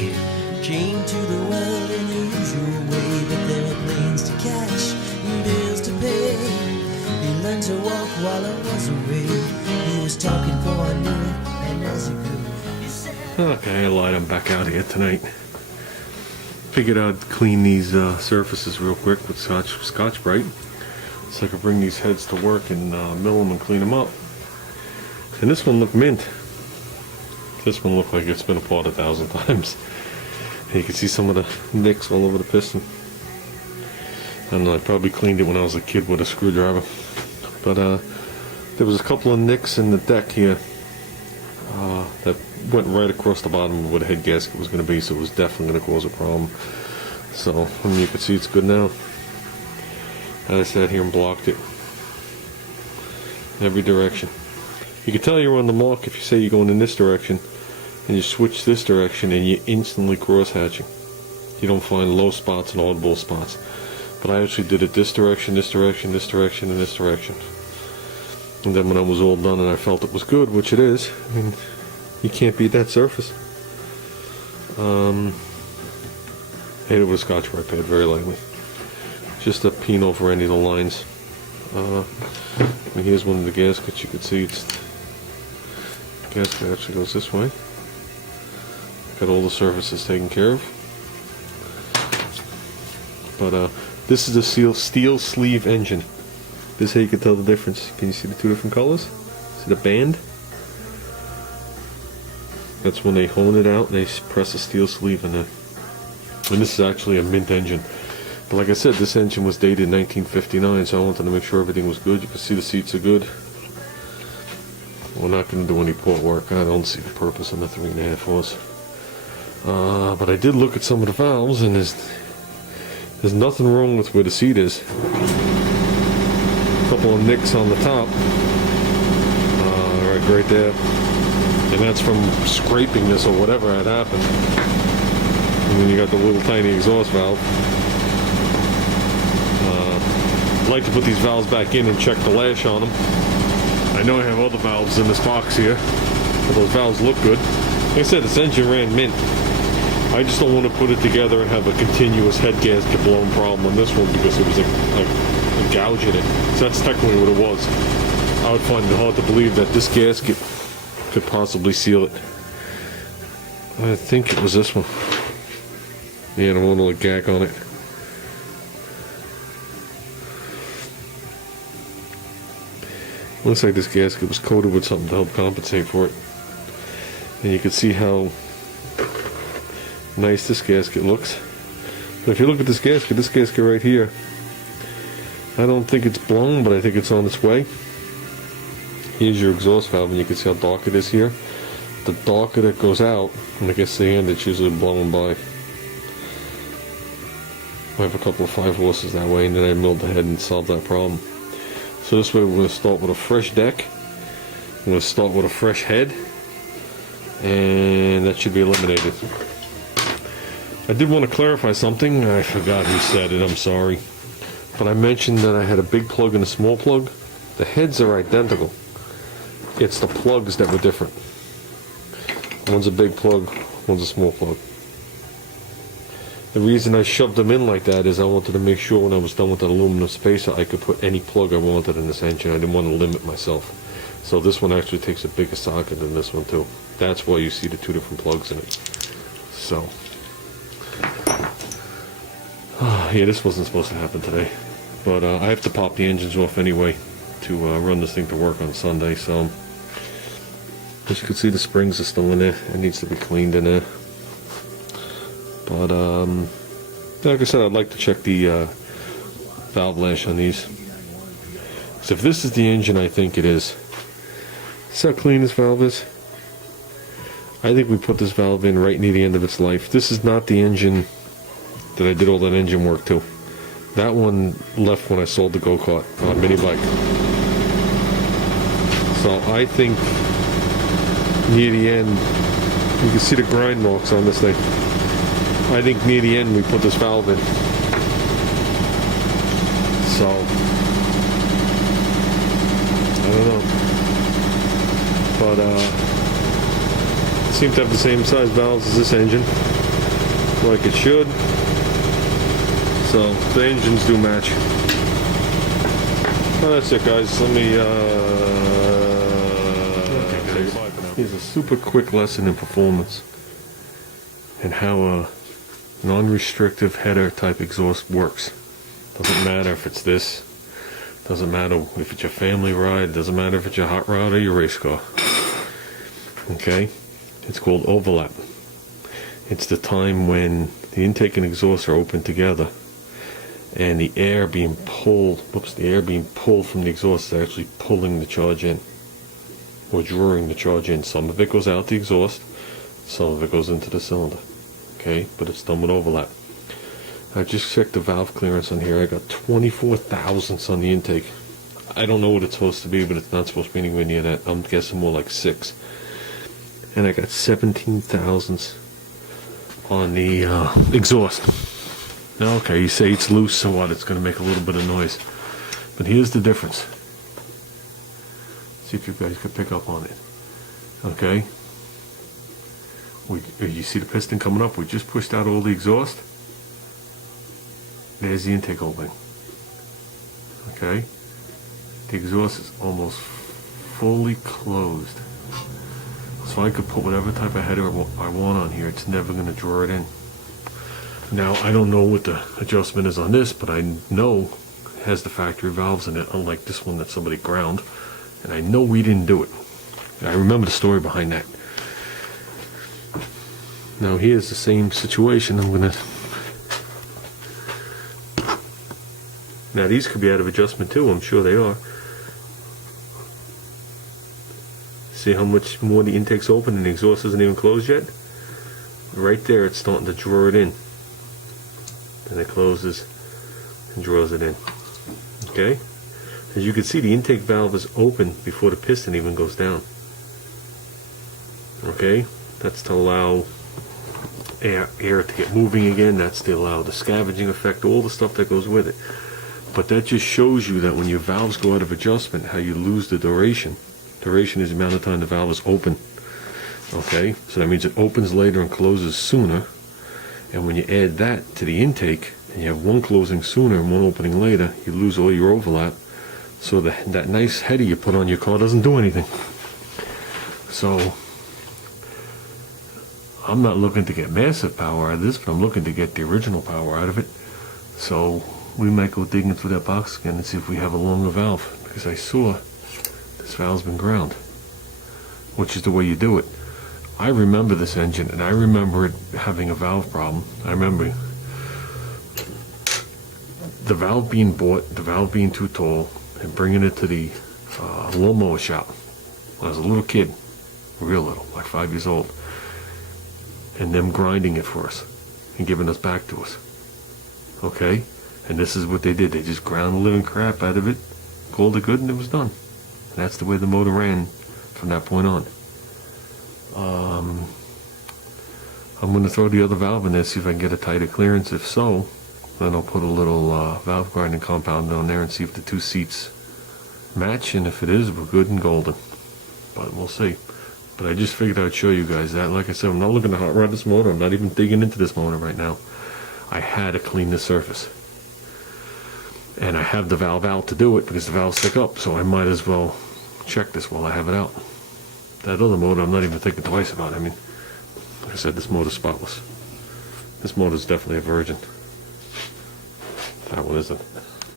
way. Came to the world in the usual way, but there were planes to catch and bills to pay. He learned to walk while I was away. He was talking before I knew it, and as he grew, he said, Okay, I lied, I'm back out here tonight. Figured I'd clean these surfaces real quick with Scotch Brite, so I could bring these heads to work and mill them and clean them up. And this one looked mint. This one looked like it's been apart 1,000 times. And you can see some of the nicks all over the piston. I don't know, I probably cleaned it when I was a kid with a screwdriver. But there was a couple of nicks in the deck here that went right across the bottom of where the head gasket was going to be, so it was definitely going to cause a problem. So, I mean, you can see it's good now. I sat here and blocked it in every direction. You can tell you're on the mark if you say you're going in this direction and you switch this direction and you're instantly cross-hatching. You don't find low spots and oddball spots. But I actually did it this direction, this direction, this direction, and this direction. And then when I was all done and I felt it was good, which it is, I mean, you can't beat that surface. Hit it with a Scotch Brite pad very lightly. Just to peen over any of the lines. And here's one of the gaskets. You can see it's gasket actually goes this way. Got all the surfaces taken care of. But this is a steel sleeve engine. This is how you can tell the difference. Can you see the two different colors? See the band? That's when they hone it out and they press a steel sleeve in it. And this is actually a mint engine. But like I said, this engine was dated 1959, so I wanted to make sure everything was good. You can see the seats are good. We're not going to do any port work. I don't see the purpose on the 3.5 horse. But I did look at some of the valves, and there's nothing wrong with where the seat is. A couple of nicks on the top. Right there. And that's from scraping this or whatever had happened. And then you got the little tiny exhaust valve. I'd like to put these valves back in and check the lash on them. I know I have other valves in this box here, but those valves look good. Like I said, this engine ran mint. I just don't want to put it together and have a continuous head gasket blown problem on this one because it was a gouge in it. So that's technically what it was. I would find it hard to believe that this gasket could possibly seal it. I think it was this one. Yeah, the one with a gack on it. Looks like this gasket was coated with something to help compensate for it. And you can see how nice this gasket looks. But if you look at this gasket right here, I don't think it's blown, but I think it's on its way. Here's your exhaust valve, and you can see how dark it is here. The darker that goes out, and I guess the end, it's usually blown by. I have a couple of 5 horses that way, and then I milled the head and solved that problem. So this way we're going to start with a fresh deck. We're going to start with a fresh head, and that should be eliminated. I did want to clarify something. I forgot who said it, I'm sorry. But I mentioned that I had a big plug and a small plug. The heads are identical. It's the plugs that were different. One's a big plug, one's a small plug. The reason I shoved them in like that is I wanted to make sure when I was done with that aluminum spacer I could put any plug I wanted in this engine. I didn't want to limit myself. So this one actually takes a bigger socket than this one too. That's why you see the 2 different plugs in it. So, yeah, this wasn't supposed to happen today. But I have to pop the engines off anyway to run this thing to work on Sunday. So, as you can see, the springs are still in there. It needs to be cleaned in there. But, like I said, I'd like to check the valve lash on these. So if this is the engine I think it is, see how clean this valve is? I think we put this valve in right near the end of its life. This is not the engine that I did all that engine work to. That one left when I sold the go-kart mini bike. So I think near the end, you can see the grind marks on this thing. I think near the end we put this valve in. So, I don't know. But, seem to have the same size valves as this engine. like it should. So the engines do match. Well, that's it, guys. Let me say goodbye for now. Here's a super quick lesson in performance and how a non-restrictive header type exhaust works. Doesn't matter if it's this, doesn't matter if it's your family ride, doesn't matter if it's your hot rod or your race car. Okay, it's called overlap. It's the time when the intake and exhaust are open together, and the air being pulled from the exhaust is actually pulling the charge in, or drawing the charge in. Some of it goes out the exhaust, some of it goes into the cylinder. Okay, but it's done with overlap. I just checked the valve clearance on here. I got 24 thousandths on the intake. I don't know what it's supposed to be, but it's not supposed to be anywhere near that. I'm guessing more like 6. And I got 17 thousandths on the exhaust. Now, okay, you say it's loose, so what? It's going to make a little bit of noise. But here's the difference. See if you guys could pick up on it. Okay. You see the piston coming up? We just pushed out all the exhaust. There's the intake opening. Okay. The exhaust is almost fully closed. So I could put whatever type of header I want on here. It's never going to draw it in. Now, I don't know what the adjustment is on this, but I know it has the factory valves in it, unlike this one that somebody ground. And I know we didn't do it. I remember the story behind that. Now, here's the same situation. Now, these could be out of adjustment too. I'm sure they are. See how much more the intake's open and the exhaust isn't even closed yet? Right there, it's starting to draw it in. And it closes and draws it in. Okay? As you can see, the intake valve is open before the piston even goes down. Okay? That's to allow air to get moving again. That's to allow the scavenging effect, all the stuff that goes with it. But that just shows you that when your valves go out of adjustment, how you lose the duration. Duration is the amount of time the valve is open. Okay? So that means it opens later and closes sooner. And when you add that to the intake, and you have one closing sooner and one opening later, you lose all your overlap. So that nice header you put on your car doesn't do anything. So I'm not looking to get massive power out of this, but I'm looking to get the original power out of it. So we might go digging through that box again and see if we have a longer valve, because I saw this valve's been ground, which is the way you do it. I remember this engine, and I remember it having a valve problem. I remember the valve being bought, the valve being too tall, and bringing it to the lawnmower shop when I was a little kid, real little, like 5 years old, and them grinding it for us and giving us back to us. Okay? And this is what they did. They just ground the living crap out of it, called it good, and it was done. And that's the way the motor ran from that point on. I'm going to throw the other valve in there, see if I can get a tighter clearance. If so, then I'll put a little valve grinding compound on there and see if the two seats match. And if it is, we're good and golden. But we'll see. But I just figured I'd show you guys that. Like I said, I'm not looking to hot rod this motor. I'm not even digging into this motor right now. I had to clean the surface. And I have the valve out to do it because the valves stick up. So I might as well check this while I have it out. That other motor, I'm not even thinking twice about it. I mean, like I said, this motor's spotless. This motor's definitely a virgin. That one isn't.